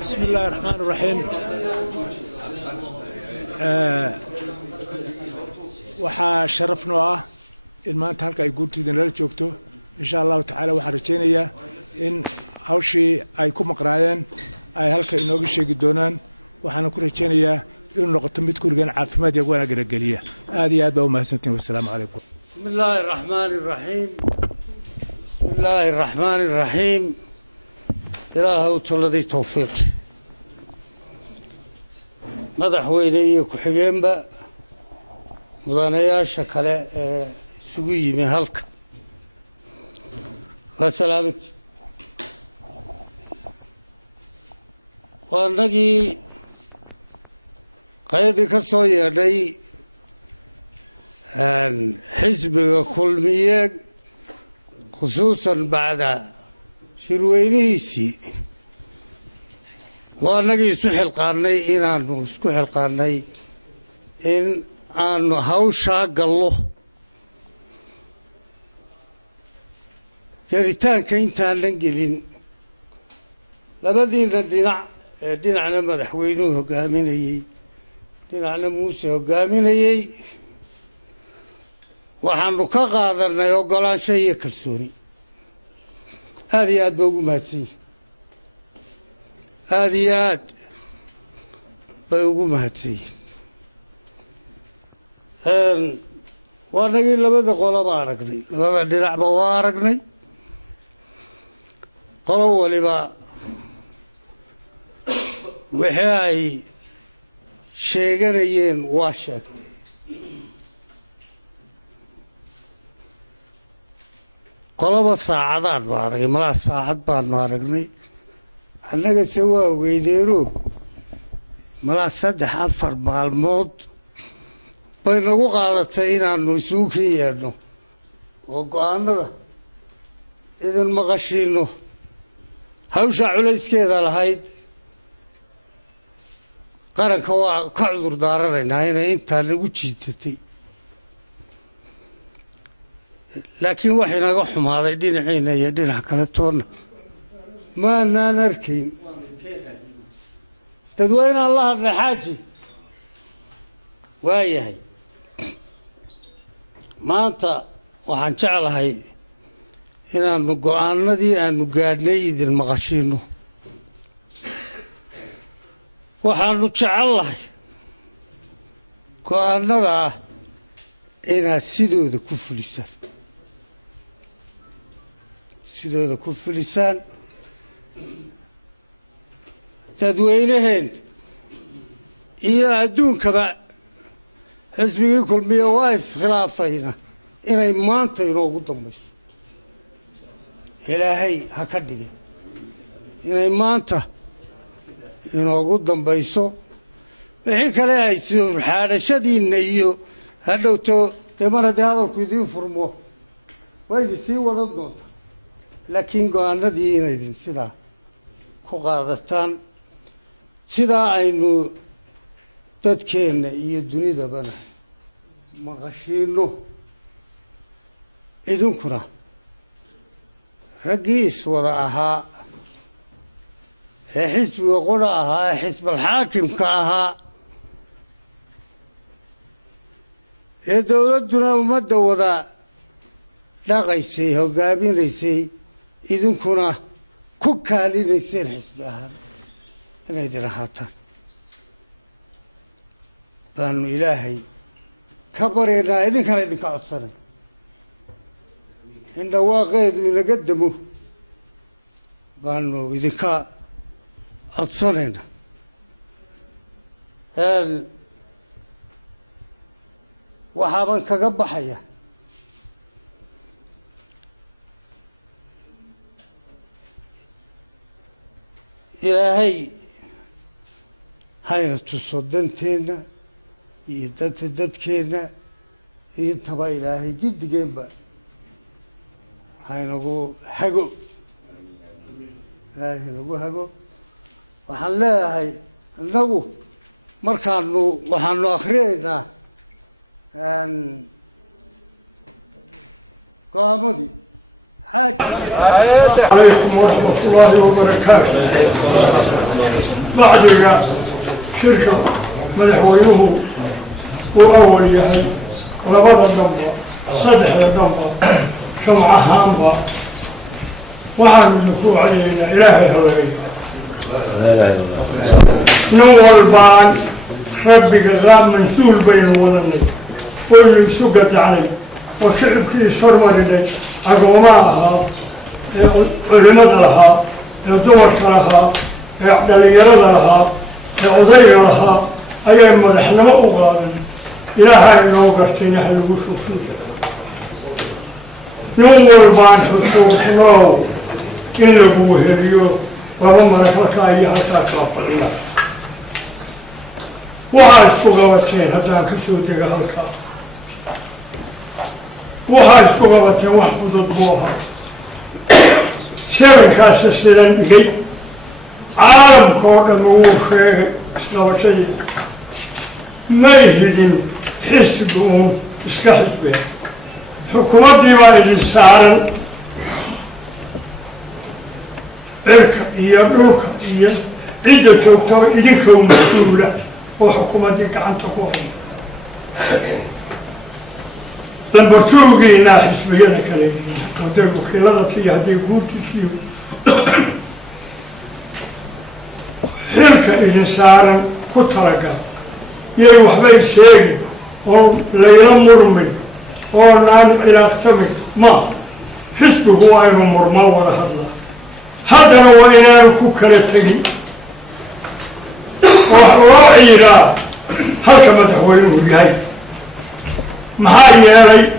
بسم الله الرحمن الرحيم. waxaa sharaf noo ah in maanta halka ay guurtida nala joogto insha Allah taala waxaan rajeynayaa in hawshii ay ku maqraayeen ay halka inooga sheegi doonaan waxaan ku rajeynayaa inuu noqoto mid kurigan caafimaad iyo wanaag geliya aad iyo aad baa u mahadsantiin wassalaamu calaykum. bismillahir rahmanir rahim bismillahir rahmanir rahim ilaahu tuladi tawfiiq madaxweyne iyo ku xigeenba mudanayaasha kale ee isugu yimi halka wasalaamit waanagii qaydii ka soo yeedhay xisbiga kulmiye khusuusan bacda shirweynihiisii waanagii isu xilqaanay inaanu isku xilqaanay in aanu hawshaa gallo gelitaanka intaanan gelin labadiina dhinac ee dhinacna madaxweynuhu hogaaminayey dhinacna muuse hogaaminayey waxaanu ka qaadanay oggolaansho iyo kalsooni aad iyo aad ba ugu mahadsanyihin aad iyo aad bay ugu mahadsanyihin waanagii labada qoloba aragnay labada dhinacba waa aragnay qolo waliba wixii ay sheeganayeen waa sheegtay qoloba saacadaanu aragnay malaa saacad baanu aragnay annagase waa weydeeno malaa 3-4 maalmood bay nagu qaadatay inaanu isugu ka yeedhno oo go-aanada idin maqashiino hawshaa culayskeeda lahayd qaranka waa ka cudur daaranaynaa inay intaa nagu jiitatay laakiin wax inaga xumaaday dhinaciina iyo dhinac kale toonna maanaan arkayn dadweynaan la hadlay xaaji waayahay maanta waxaan jeclahay inaanu go-aanadii aanu gaadhnay idin maqashiino waxaanu jecellahay go-aanadaa inaad sidooda ku fulisaan dadweynaheen iyo adduunkaba xisbigii kulmiye waa iskhilaafayna inay maanta inoogu dambayso ilaahay ha ka dhigin inay maanta inoogu dambayso wixii kale ay xaadhashadiinna iyo hadhowto dee mar haddii hadalku idiin furmo waa idin sii wadan doonta laakiin go-aanadii inaydin sidaa ku qaadataan sidaa aynu dadkeenna iyo dunidabana maqashiino idinkuna raggii iswada ahaa ee xisbiga qora ahaa ee xisbalxaakimka ahaa ee dowladduna ummadda wada dhaqaysay hogaaminaysay idinkuna ku kaalinayseen xisbi ahaan inaydin ahaataan baanu ilaahay ka baryaynaa idinkana idinka codsanay in dhawaaqeedu inaga damo baanu idinka codsanaynaa waxaaban kaga baxaya ilaahay hayna tuso danteenna iyo danta dadkeenna intaba ilaahay giddigeenba haynagu hago ilaahay nagu hago waxaan leeyahay innagu waxaanu akhriyaynaa go-aamadii عليكم ورحمة الله وبركاته. بعد شركة مدحوينه وأول يهي لبض النمبر صدح النمبر شمعة هامبا وحن النفوع علينا إلهي هلغي نور البان ربك غام منسول بين ولني واللي سقط علي وشعب كيس فرمر لي أقوماها علماء لها دمر لها دليل لها أضيع لها أي مدحنا ما أغادن إلهي إنه قرتين أهل وشوفني نور البان حسوس نور إن لقوه اليوم ربما لك أي حتى كافرنا وهاي سقوتين هذا كسود دقالك وهاي سقوتين وحفظ الضوها سيرن كاس سيدن بكي عالم كورد موفي اسلام شيء ما يهدين حسبهم اسكحسبه حكومة ديوان السارن إركا هي روكا هي عدة توقع إذنك مسؤولة وحكومة ديك عن تقوحي لما توقي ناحس بينا كلينا ودقوا خلالتي هذه قوتي حركة إنسانا كترقا يروح بي سيغي أو ليلة مرمي أو نان علاقتمي ما حسبه هو أيضا مرمى ولا هدلا هذا هو إنان كوكالتي وحراعي لا هل كما تحوينه يهي محاي يالي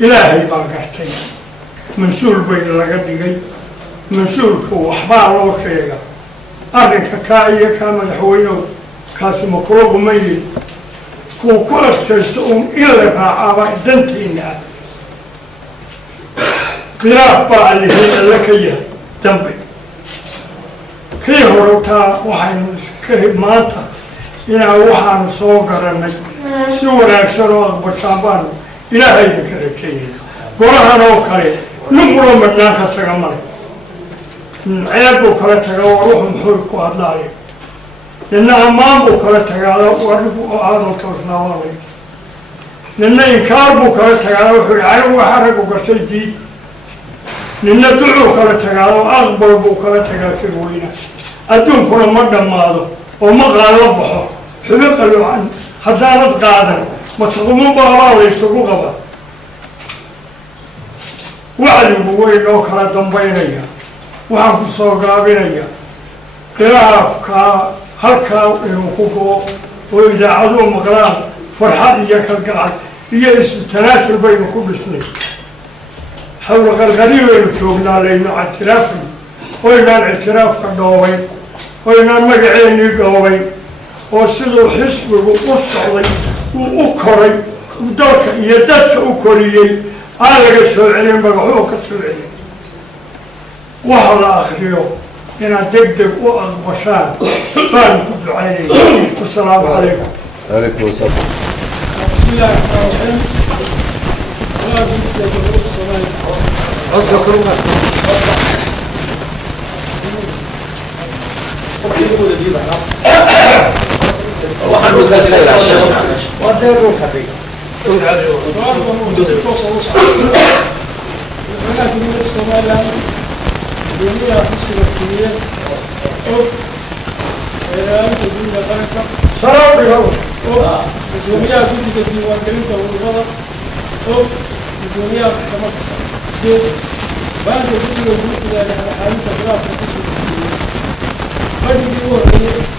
إلهي باقرتي منسول بين لغدقي منسول كو أحبار وخيغا أرنك كاية كما تحوينه كاسو مكروب ميلي كو كورت تستقوم إلا فعابا دنتينا خلافة اللي هي لكيه دنبي كي هروتا وحين كهب ماتا إنا وحان صوغرنك سورة أكسروا بشابان إلهي ذكرتين قولها نوكري نمرو مناك سغمري عيب بكرتك وروح محرك وأدلاري لأن أمام بكرتك ورفو آدم توسناوالي لأن إنكار بكرتك وحرعي وحرك وقرتي دي لأن دعو كرتك وأغبر بكرتك في الوينة أدون كنا مدى ماذا ومقال ربحه حلق له عن حدانة قادر وتقومون بغلا ويسوقوا غبا وعلموا وينو كلا دنبينيا وهم كسوقا بينيا خلافكا هلكا يمكوكو وإذا عدو مقلان فرحان إياك القعد إيا استناشر بين كل سنين حول غرغري ويمتوقنا لأنه اعترافي وإنا الاعتراف كدوين وإنا مقعيني دوين وسيدو حسبه وصعي وأكري ودلك يدك أكريي آلك السرعين مقعوك السرعين وهذا آخريو إنا دقدق وأغبشان بان كدو عيني والسلام عليكم. عليكم السلام. بسم الله الرحمن الرحيم. الله يجزيك جميع الصلاة.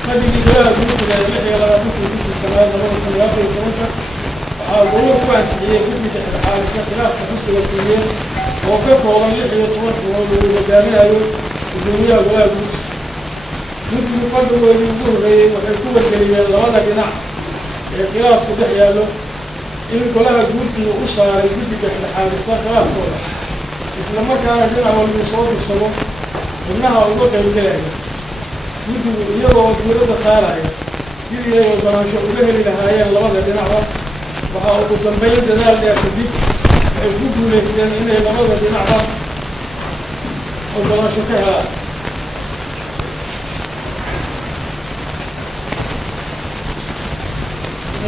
فدي جاء Guurtida yahay la buuxiyay sanad laba kun waxa uu ku ansixiyay guddiga dhexdhexaadka khilaafka xisbiga Kulmiye oo ka kooban 16 xubnood oo hogaamiyayo gudoomiyaha golaha guddiga fadhigooda ugu horeeyay waxay ku wargeliyeen labada dhinac ee khilaafku dhex yaalo in golaha Guurtida uu saaray guddiga dhexdhexaadka khilaafkooda isla markaana dhinac walba soo dirsado xubnaha uga qaybgalaya guddigu iyagoo diiradda saaraya sidii ay ogolaansho uga heli lahaayeen labada dhinacba waxa ugu dambeyn dadaal dheer kadib ay ku guulaysteen inay labada dhinacba وقال شكرا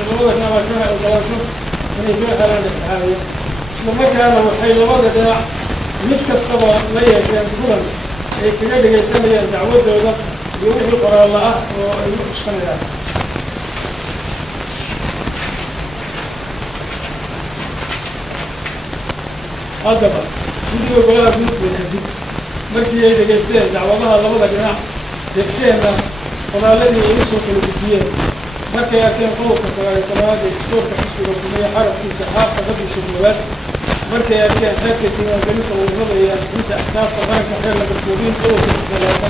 labada dhinac ka ogolaansho inay ka helaan dhexdhexaadiyo isla markaana waxay labada dhinac mid kastaba la yeesheen kulan ay kaga dhegaysanayaan dacwadooda iyo wixii qoraalla ah oo ay u cuskanayaan haddaba guddiga golaha guurtida kadib markii ay dhegaysteen dacwadaha labada dhinac degseenna qoraalladii ay usoo kala gudbiyeen markay arkeen qodobka 19 ee dastuurka xisbiga kulmiye xarafkiisa xaafka qadiisa koowaad markay arkeen xeerka diiwaangelinta ururada iyo asxaabta axsaabta qaranka xeer laga koobin qodobka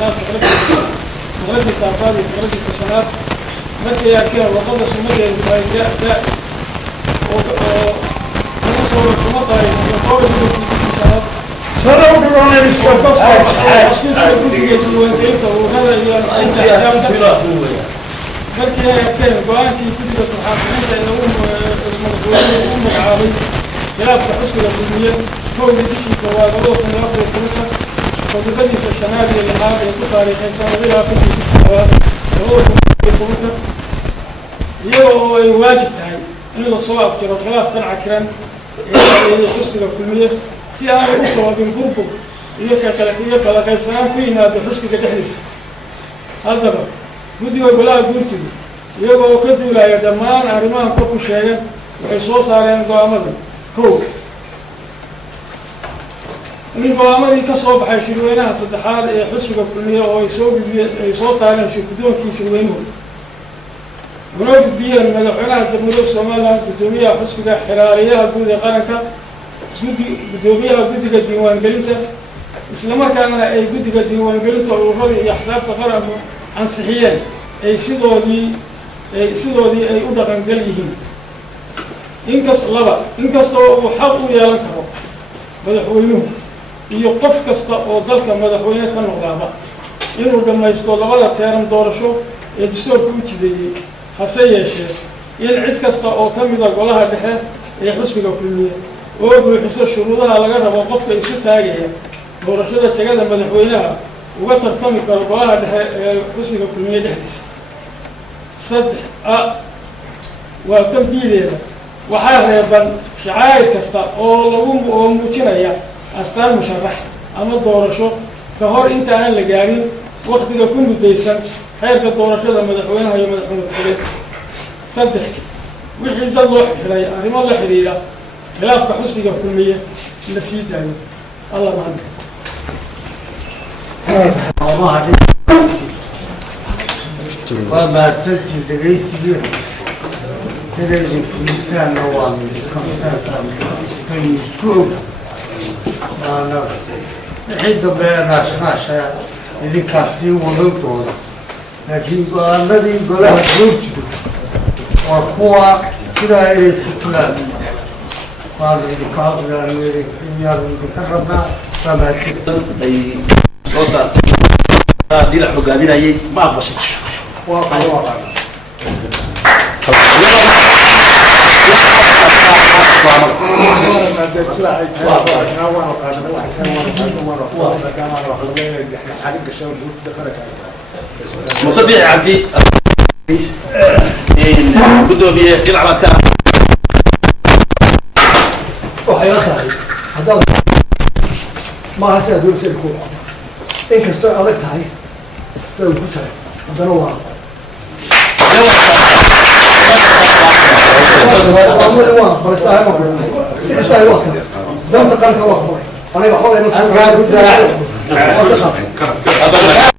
19 muqadiisa afraad iyo muqadiisa shanaad markay arkeen warqada sumadeedu ay ja oo kuma soo kuma tahay qodobka 19 صدق الرئيس وقصة guddiga diiwaangelinta ururada iyo asxaabta markii ay arkeen go-aankii guddiga turxaanbixinta ee lagu magacaabay khilaafka xusbiga kulmiye kowdii bishii koowaad 2014 qodobadiisa shanaad iyo lixaad ee ku taariikhaysan ilaa bishii koowaad 2014 iyadoo oo ay waajib tahay in lasoo afjaro khilaafkan cakiran ee xusbiga kulmiye si aan u sababin burbur iyo kala qaybsanaan ku yimaado xusbiga dhexdiisa haddaba guddiga golaha guurtidu iyagoo ka duulaya dhammaan arrimahan korku sheegeen waxay soo saareen go-aamadii kow in go-aamadii ka soo baxay shirweynaha saddexaad ee xusbiga kulmiye oo ay soo saareen shirgudoonkii shirweynuhu una gudbiyeen madaxweynaha jamhuuriyadda somalilan guddoomiyaha xusbiga xiraaliyaha guud ee qaranka guddoomiyaha guddiga diiwaangelinta isla markaana ay guddiga diiwaangelinta ururada iyo axsaabta qaranku ansixiyeen ay sidoodii ay u dhaqangal yihiin inkastoo uu xaq u yeelan karo madaxweynuhu iyo qof kasta oo dalka madaxweyne ka noqdaaba inuu dhammaysto labada teeran doorasho ee dastuurka u jideeyey hase yeeshee in cid kasta oo ka mida golaha dhexe ee xusbiga kulmiye oo buuxiso shuruudaha laga rabo qofka isu taagaya doorashada jagada madaxweynaha uga tartami karo golaha dhexe ee xusbiga kulmiye dhexdiisa saddex waa dambiideeda waxaa reeban shacaa'ir kasta oo muujinaya astaan musharax ama doorasho ka hor inta aan la gaarin waktiga ku muddaysan xeerka doorashada madaxweynaha iyo madaxweyne ku-xigeenka saddex wixii dad loo xidhay arrimo la xidhiidha khilaafka xusbiga kulmiye la sii daayo alla mahad waa mahadsantiin dhegaysigeeda inaynu fulisaanna waa aynu isku og wixii dambe ee naashnaasha idinkaas sii wadan doona laakiin go-aanadii golaha guurtidu waa kuwa sidaa inay ku fulaan waanu idinka rabnaa waa mahadsan ay soo saartay dhinac hogaaminayay ma aqbashay مصبيح عبدي قدومي دينا بعد كان waxay la tahay haddaad maaha si adduun sida kuu in kastoo adag tahay sida uu ku tahay haddana waa si kasta ay waqti danta qaranka waa aqbalay aniga xoolay ma soo gaadhay